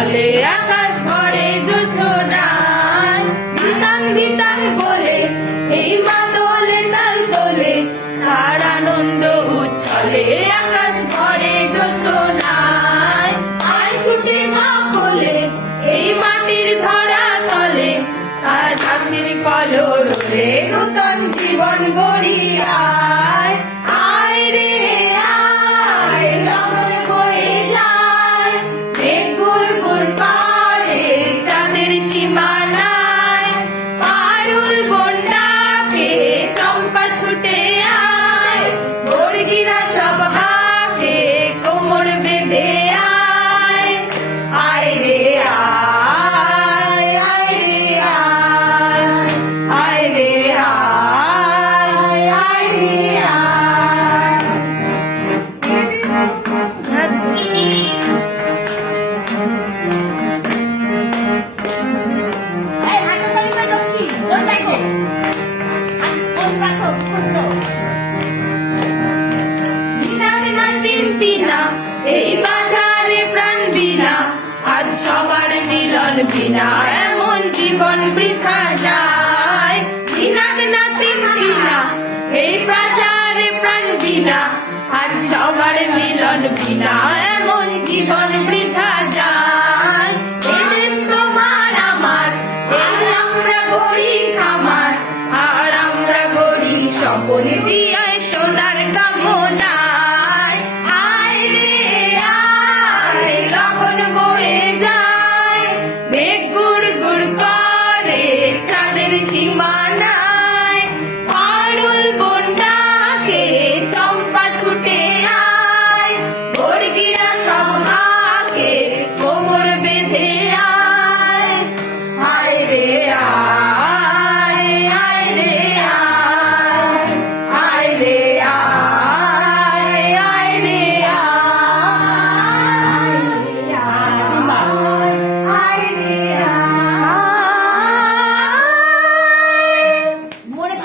উচ্ছলে আকাশ ভরে জোছনায় ধিতাং ধিতাং বলে এই মাদলে তাল তোলে তার আনন্দ উচ্ছলে আকাশ ভরে জোছনায় আয় ছুটে সকলে এই মাটির ধরা তলে আজ হাসির কলরবে নূতন জীবন গড়িয়ায় আয় রে আয় রমণ বয়ে যায় মেঘ গুড় গুড় করে চাঁদের সীমানায় পারুল বন্যাকে চম্পা ছুটে আয় বর্গিরা সব হাকে কোমর বেঁধে আয় আয় রে আয় আয় রে আয় আয় রে আয় আয় রে এই বাজারে প্রাণ বিনা আজ সবার মিলন বিনা এমন জীবন বৃথা যায় বিনাক না তিন বিনা এই বাজারে প্রাণ বিনা আজ সবার মিলন বিনা এমন জীবন